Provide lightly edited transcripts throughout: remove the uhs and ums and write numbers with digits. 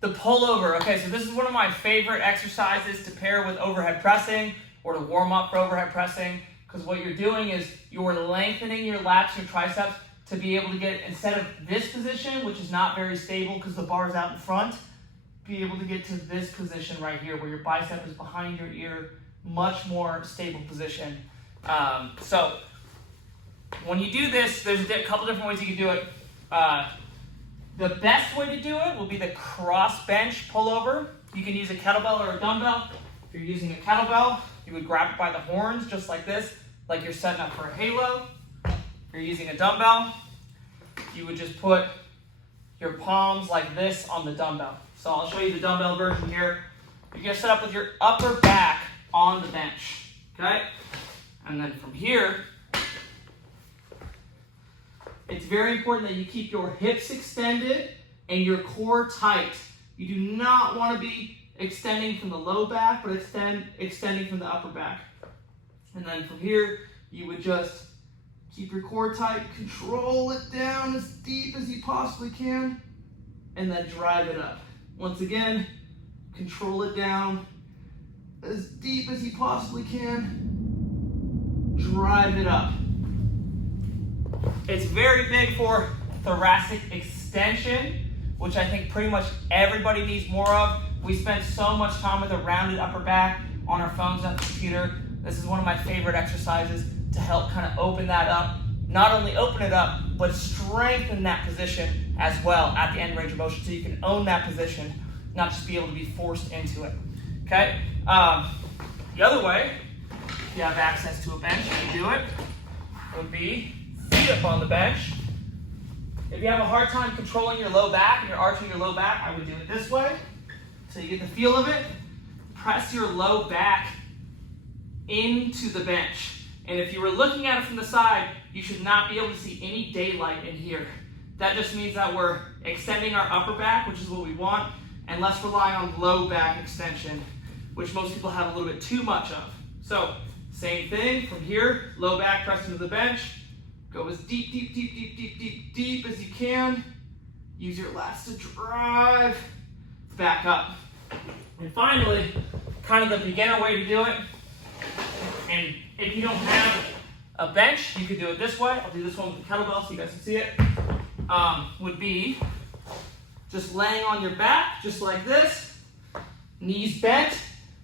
The pullover. Okay, so this is one of my favorite exercises to pair with overhead pressing or to warm up for overhead pressing, because what you're doing is you're lengthening your lats, your triceps, to be able to get, instead of this position, which is not very stable because the bar is out in front, be able to get to this position right here where your bicep is behind your ear, much more stable position. So when you do this, there's a couple different ways you can do it. The best way to do it will be the cross bench pullover. You can use a kettlebell or a dumbbell. If you're using a kettlebell, you would grab it by the horns just like this, like you're setting up for a halo. If you're using a dumbbell, you would just put your palms like this on the dumbbell. So I'll show you the dumbbell version here. You're gonna set up with your upper back on the bench, okay? And then from here, it's very important that you keep your hips extended and your core tight. You do not want to be extending from the low back, but extending from the upper back. And then from here, you would just keep your core tight, control it down as deep as you possibly can, and then drive it up. Once again, control it down as deep as you possibly can, drive it up. It's very big for thoracic extension, which I think pretty much everybody needs more of. We spend so much time with a rounded upper back on our phones and the computer. This is one of my favorite exercises to help kind of open that up. Not only open it up, but strengthen that position as well at the end range of motion so you can own that position, not just be able to be forced into it, okay? The other way, if you have access to a bench, you can do it, would be feet up on the bench. If you have a hard time controlling your low back and you're arching your low back, I would do it this way. So you get the feel of it. Press your low back into the bench. And if you were looking at it from the side, you should not be able to see any daylight in here. That just means that we're extending our upper back, which is what we want, and less rely on low back extension, which most people have a little bit too much of. So same thing from here, low back press into the bench. Go as deep, deep, deep, deep, deep, deep, deep as you can. Use your lats to drive back up. And finally, kind of the beginner way to do it. And if you don't have a bench, you could do it this way. I'll do this one with the kettlebell so you guys can see it. Would be just laying on your back, just like this, knees bent.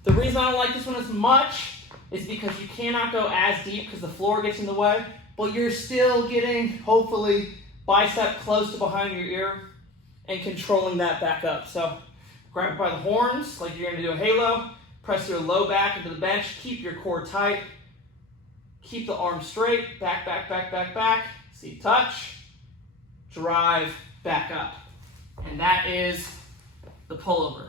The reason I don't like this one as much is because you cannot go as deep because the floor gets in the way, but you're still getting, hopefully, bicep close to behind your ear and controlling that back up. So grab it by the horns like you're gonna do a halo, press your low back into the bench, keep your core tight, keep the arms straight, back, back, back, back, back. See, touch, drive, back up. And that is the pullover.